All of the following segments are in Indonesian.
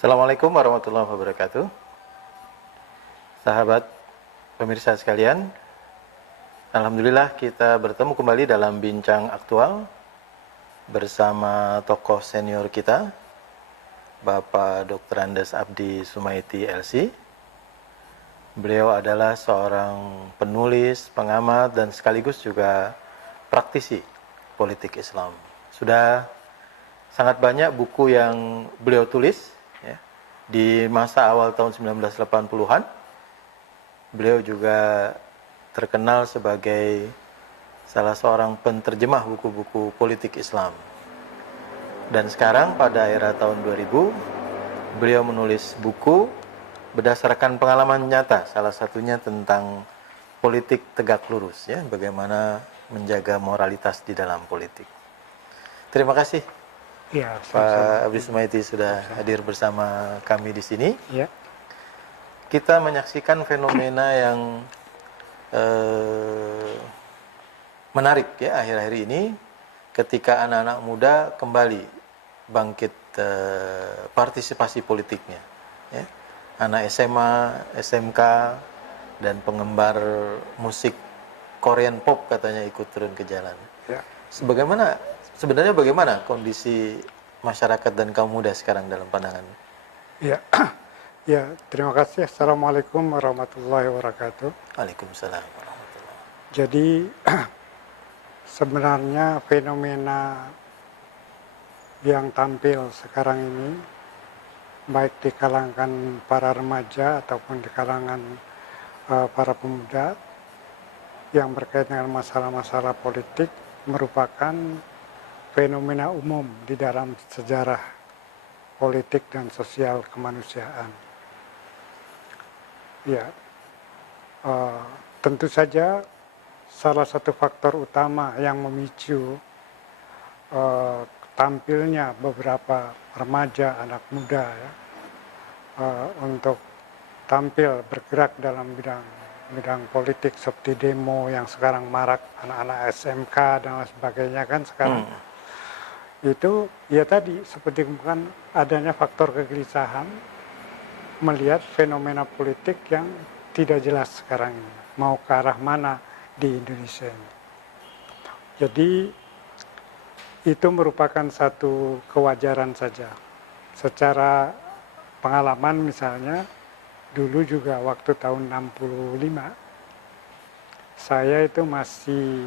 Assalamualaikum warahmatullahi wabarakatuh. Sahabat pemirsa sekalian, alhamdulillah kita bertemu kembali dalam bincang aktual bersama tokoh senior kita, Bapak Dr. Andes Abdi Sumaiti LC. Beliau adalah seorang penulis, pengamat, dan sekaligus juga praktisi politik Islam. Sudah sangat banyak buku yang beliau tulis ya. Di masa awal tahun 1980-an, beliau juga terkenal sebagai salah seorang penterjemah buku-buku politik Islam. Dan sekarang pada era tahun 2000, beliau menulis buku berdasarkan pengalaman nyata, salah satunya tentang politik tegak lurus, ya, bagaimana menjaga moralitas di dalam politik. Terima kasih, Ya, Pak Abdi Sumaiti sudah hadir bersama kami di sini. Ya. Kita menyaksikan fenomena yang menarik ya akhir-akhir ini, ketika anak-anak muda kembali bangkit partisipasi politiknya. Ya. Anak SMA, SMK, dan penggemar musik Korean pop katanya ikut turun ke jalan. Ya. Sebenarnya bagaimana kondisi masyarakat dan kaum muda sekarang dalam pandangan? Ya. Ya, terima kasih. Assalamualaikum warahmatullahi wabarakatuh. Waalaikumsalam warahmatullahi. Jadi sebenarnya fenomena yang tampil sekarang ini, baik di kalangan para remaja ataupun di kalangan para pemuda yang berkaitan dengan masalah-masalah politik, merupakan fenomena umum di dalam sejarah politik dan sosial kemanusiaan. Ya, tentu saja salah satu faktor utama yang memicu tampilnya beberapa remaja, anak muda ya, untuk tampil bergerak dalam bidang politik seperti demo yang sekarang marak, anak-anak SMK dan lain sebagainya kan sekarang. Itu ya tadi seperti bukan adanya faktor kegelisahan melihat fenomena politik yang tidak jelas sekarang ini, mau ke arah mana di Indonesia ini. Jadi itu merupakan satu kewajaran saja. Secara pengalaman misalnya, dulu juga waktu tahun 65, saya itu masih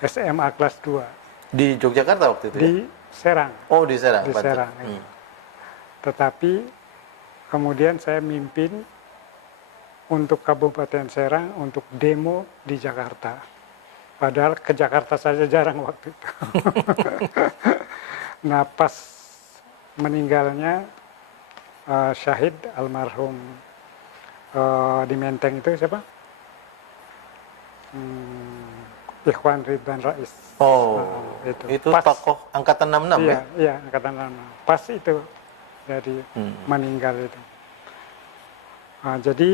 SMA kelas 2. Di Yogyakarta waktu itu di Serang. Oh, di Serang. Di Serang. Tetapi kemudian saya mimpin untuk Kabupaten Serang untuk demo di Jakarta. Padahal ke Jakarta saja jarang waktu itu. Nah, pas meninggalnya syahid almarhum di Menteng itu siapa? Ikhwan Ridwan Rais. Oh, itu pas, tokoh angkatan 66 ya? Iya, angkatan 66. Pas itu jadi meninggal itu. Nah, jadi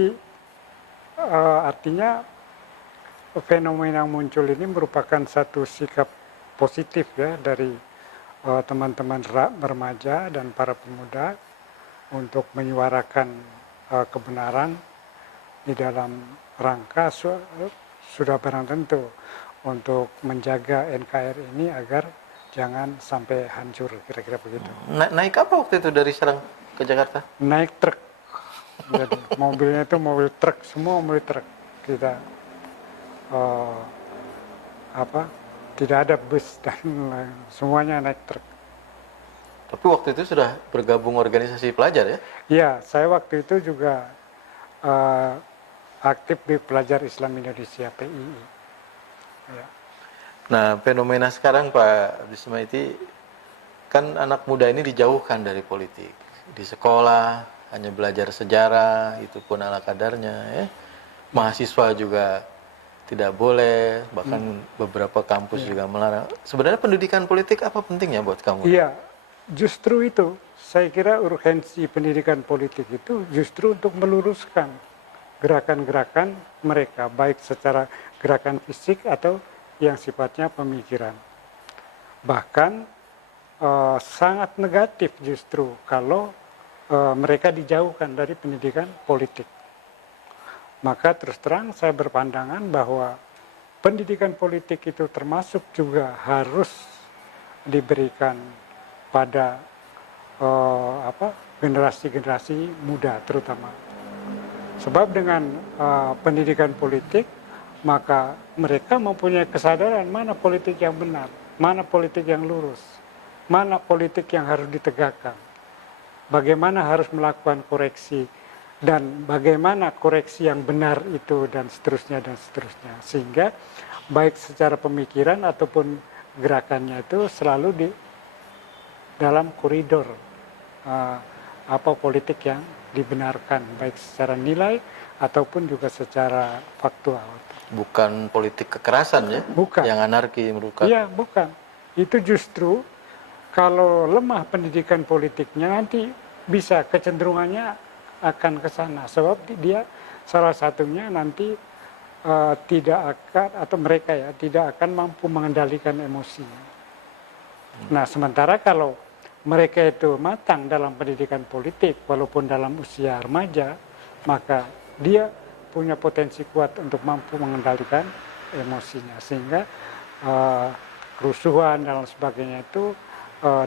artinya fenomena yang muncul ini merupakan satu sikap positif ya dari teman-teman remaja dan para pemuda untuk menyuarakan kebenaran di dalam rangka sudah barang tentu untuk menjaga NKRI ini agar jangan sampai hancur, kira-kira begitu. Naik apa waktu itu dari Serang ke Jakarta? Naik truk. Jadi mobilnya itu mobil truk, semua mobil truk. Kita tidak ada bus dan lain, semuanya naik truk. Tapi waktu itu sudah bergabung organisasi pelajar ya? Iya, saya waktu itu juga aktif di Pelajar Islam Indonesia PII. Ya. Nah, fenomena sekarang Pak Abdi Sumaiti, kan anak muda ini dijauhkan dari politik. Di sekolah hanya belajar sejarah, itu pun ala kadarnya ya. Mahasiswa juga tidak boleh, bahkan beberapa kampus juga melarang. Sebenarnya pendidikan politik apa pentingnya buat kamu? Iya, justru itu. Saya kira urgensi pendidikan politik itu justru untuk meluruskan gerakan-gerakan mereka, baik secara gerakan fisik atau yang sifatnya pemikiran. Bahkan sangat negatif justru kalau mereka dijauhkan dari pendidikan politik. Maka terus terang saya berpandangan bahwa pendidikan politik itu termasuk juga harus diberikan pada generasi-generasi muda terutama. Sebab dengan pendidikan politik, maka mereka mempunyai kesadaran mana politik yang benar, mana politik yang lurus, mana politik yang harus ditegakkan, bagaimana harus melakukan koreksi, dan bagaimana koreksi yang benar itu, dan seterusnya, dan seterusnya. Sehingga baik secara pemikiran ataupun gerakannya itu selalu di dalam koridor politik yang dibenarkan, baik secara nilai ataupun juga secara faktual. Bukan politik kekerasan ya? Bukan. Yang anarki merupakan. Iya, bukan. Itu justru kalau lemah pendidikan politiknya nanti bisa kecenderungannya akan ke sana. Sebab dia salah satunya nanti tidak akan, atau mereka ya, tidak akan mampu mengendalikan emosinya. Nah, sementara kalau mereka itu matang dalam pendidikan politik, walaupun dalam usia remaja, maka dia punya potensi kuat untuk mampu mengendalikan emosinya. Sehingga kerusuhan dan sebagainya itu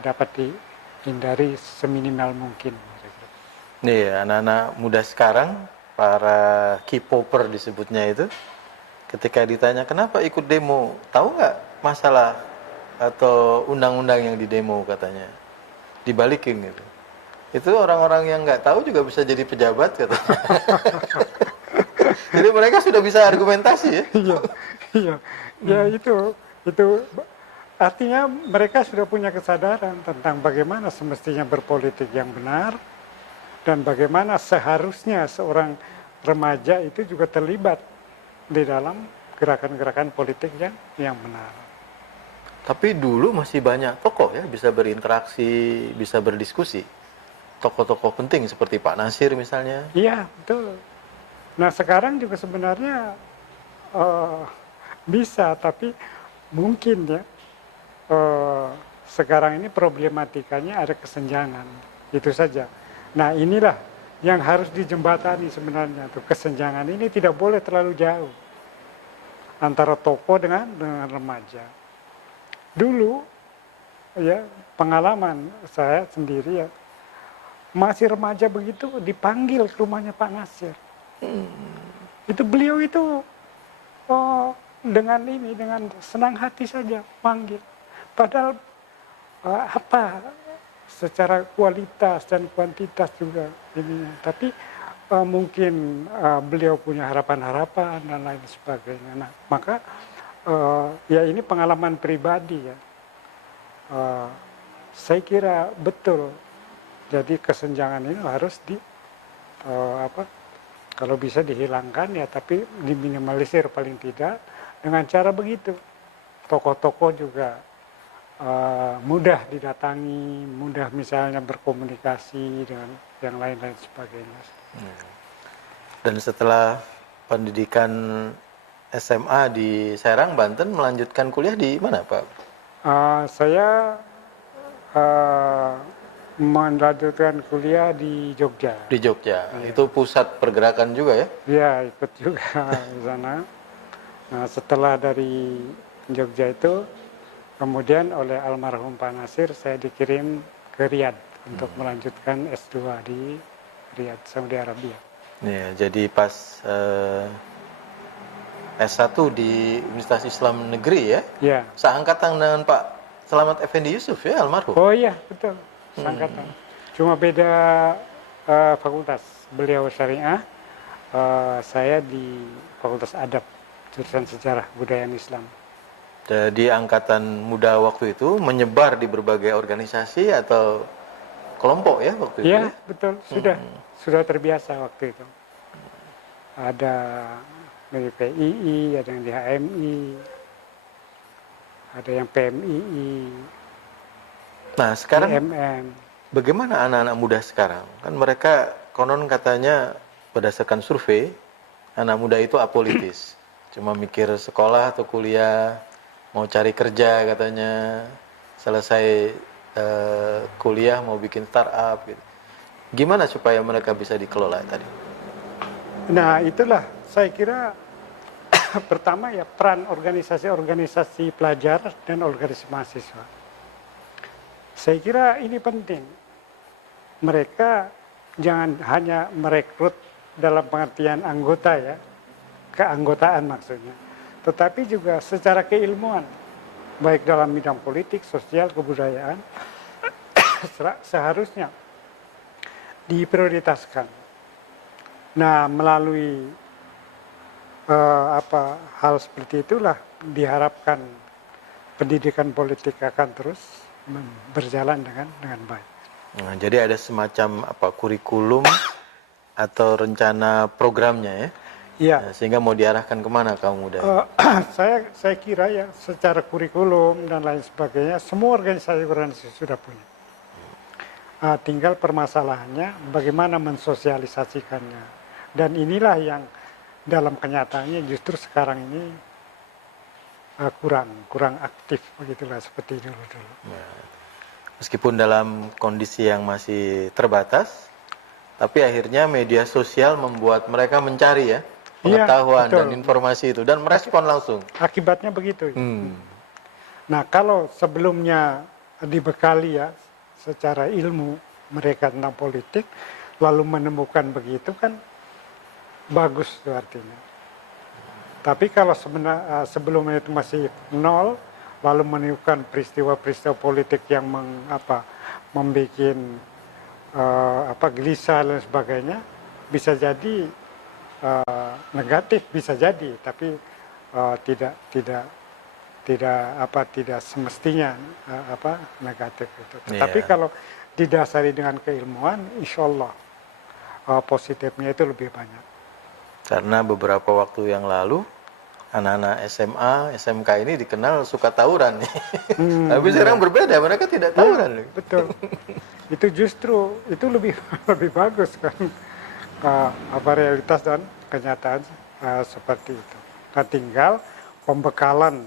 dapat dihindari seminimal mungkin. Iya, anak-anak muda sekarang, para K-popper disebutnya itu, ketika ditanya kenapa ikut demo, tahu nggak masalah atau undang-undang yang didemo katanya, dibalikin gitu. Itu orang-orang yang nggak tahu juga bisa jadi pejabat katanya. Jadi mereka sudah bisa argumentasi ya. Iya, ya itu artinya mereka sudah punya kesadaran tentang bagaimana semestinya berpolitik yang benar dan bagaimana seharusnya seorang remaja itu juga terlibat di dalam gerakan-gerakan politik yang benar. Tapi dulu masih banyak tokoh ya bisa berinteraksi, bisa berdiskusi. Tokoh-tokoh penting seperti Pak Nasir misalnya. Iya, betul. Nah, sekarang juga sebenarnya bisa, tapi mungkin ya sekarang ini problematikanya ada kesenjangan, itu saja. Nah, inilah yang harus dijembatani sebenarnya, tuh kesenjangan ini tidak boleh terlalu jauh antara tokoh dengan remaja. Dulu ya, pengalaman saya sendiri ya, masih remaja begitu dipanggil ke rumahnya Pak Nasir. Itu beliau itu dengan senang hati saja panggil. Padahal secara kualitas dan kuantitas juga ininya. Tapi mungkin beliau punya harapan-harapan dan lain sebagainya. Nah, maka ya ini pengalaman pribadi ya. Saya kira betul. Jadi kesenjangan ini harus kalau bisa dihilangkan ya, tapi diminimalisir paling tidak dengan cara begitu. Tokoh-tokoh juga mudah didatangi, mudah misalnya berkomunikasi dengan yang lain-lain sebagainya. Dan setelah pendidikan SMA di Serang, Banten, melanjutkan kuliah di mana, Pak? Saya melanjutkan kuliah di Jogja. Di Jogja, ya. Itu pusat pergerakan juga ya? Iya, ikut juga di sana. Nah, setelah dari Jogja itu, kemudian oleh almarhum Pak Nasir, saya dikirim ke Riyadh untuk melanjutkan S2 di Riyadh, Saudi Arabia. Ya, jadi pas S1 di Universitas Islam Negeri ya? Ya. Seangkatan dengan Pak Selamat Effendi Yusuf ya, almarhum? Oh iya, betul. Seangkatan. Cuma beda fakultas. Beliau syariah, saya di Fakultas Adab, jurusan Sejarah Budayaan Islam. Jadi angkatan muda waktu itu menyebar di berbagai organisasi atau kelompok ya waktu itu? Iya, betul. Sudah terbiasa waktu itu. Ada dari PII, ada yang di HMI, ada yang PMII, Nah sekarang IMM. bagaimana anak-anak muda sekarang? Kan mereka konon katanya berdasarkan survei, anak muda itu apolitis. Cuma mikir sekolah atau kuliah, mau cari kerja katanya, selesai kuliah mau bikin startup gitu. Gimana supaya mereka bisa dikelola tadi? Nah, itulah saya kira pertama ya peran organisasi-organisasi pelajar dan organisasi mahasiswa. Saya kira ini penting. Mereka jangan hanya merekrut dalam pengertian anggota ya, keanggotaan maksudnya, tetapi juga secara keilmuan, baik dalam bidang politik, sosial, kebudayaan, seharusnya diprioritaskan. Nah, melalui hal seperti itulah diharapkan pendidikan politik akan terus berjalan dengan baik. Nah, jadi ada semacam kurikulum atau rencana programnya ya? Iya. Nah, sehingga mau diarahkan kemana kaum muda? Saya kira ya secara kurikulum dan lain sebagainya semua organisasi sudah punya. Tinggal permasalahannya bagaimana mensosialisasikannya. Dan inilah yang dalam kenyataannya justru sekarang ini kurang aktif begitulah seperti dulu. Meskipun dalam kondisi yang masih terbatas, tapi akhirnya media sosial membuat mereka mencari ya pengetahuan dan informasi itu dan merespon langsung. Akibatnya begitu. Nah, kalau sebelumnya dibekali ya secara ilmu mereka tentang politik, lalu menemukan begitu kan bagus itu artinya. Tapi kalau sebelumnya itu masih nol, lalu menemukan peristiwa-peristiwa politik yang membuat gelisah dan sebagainya, bisa jadi negatif, bisa jadi, tapi tidak semestinya negatif itu. Tetapi kalau didasari dengan keilmuan, insya Allah positifnya itu lebih banyak. Karena beberapa waktu yang lalu anak-anak SMA, SMK ini dikenal suka tawuran. Tapi sekarang berbeda, mereka tidak tawuran. Betul. Itu justru itu lebih bagus kan. Realitas dan kenyataan seperti itu. Nah, tinggal pembekalan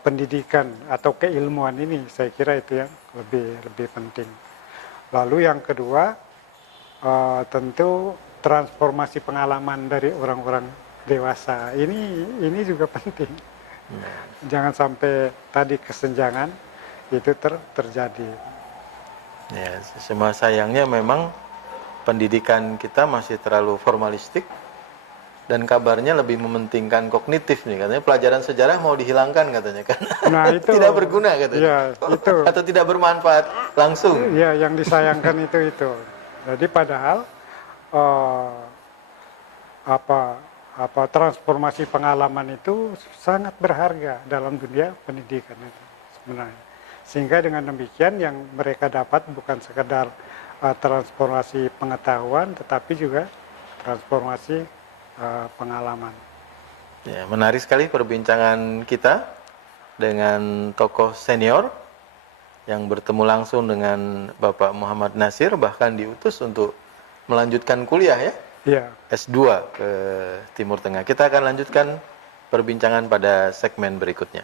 pendidikan atau keilmuan ini saya kira itu yang lebih penting. Lalu yang kedua tentu transformasi pengalaman dari orang-orang dewasa ini juga penting. Jangan sampai tadi kesenjangan itu terjadi. Ya, semua sayangnya memang pendidikan kita masih terlalu formalistik dan kabarnya lebih mementingkan kognitif nih, katanya pelajaran sejarah mau dihilangkan katanya kan. Nah, itu tidak berguna katanya. Ya, itu. Atau tidak bermanfaat langsung. Iya, yang disayangkan itu. Jadi padahal transformasi pengalaman itu sangat berharga dalam dunia pendidikan itu sebenarnya. Sehingga dengan demikian yang mereka dapat bukan sekedar transformasi pengetahuan, tetapi juga transformasi pengalaman. Ya, menarik sekali perbincangan kita dengan tokoh senior yang bertemu langsung dengan Bapak Muhammad Nasir, bahkan diutus untuk melanjutkan kuliah ya, S2 ke Timur Tengah. Kita akan lanjutkan perbincangan pada segmen berikutnya.